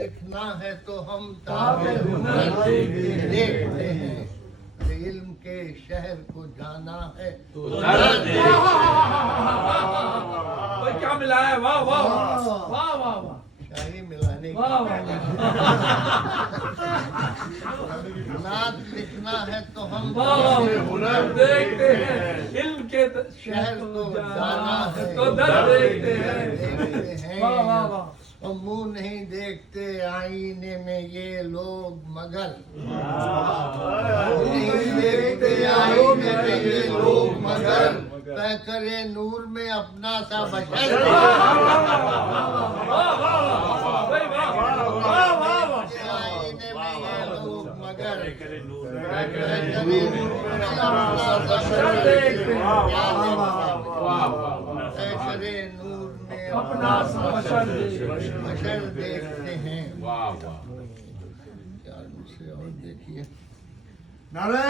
لکھنا ہے تو ہم تاب ہنر دیکھتے ہیں، علم کے شہر کو جانا ہے تو درد کیا ملا ہے؟ واہ واہ واہ واہ واہ، شاہی ملانے کی نعت لکھنا ہے تو ہم ہنر دیکھتے ہیں، علم کے شہر کو جانا ہے تو درد دیکھتے ہیں۔ دیکھتے ہیں، واہ واہ واہ، اور منہ نہیں دیکھتے آئینے میں یہ لوگ مگر، نہیں دیکھتے آئینے میں یہ لوگ مگر، پیکرے نور میں اپنا سا بشر، آئینے میں یہ لوگ مگر، پیکرے نور میں اپنا سا بشر دیکھتے ہیں، پیکرے نور میں اپنا سا بشر دیکھتے ہیں۔ چار مجھ سے اور دیکھیے۔ نعرہ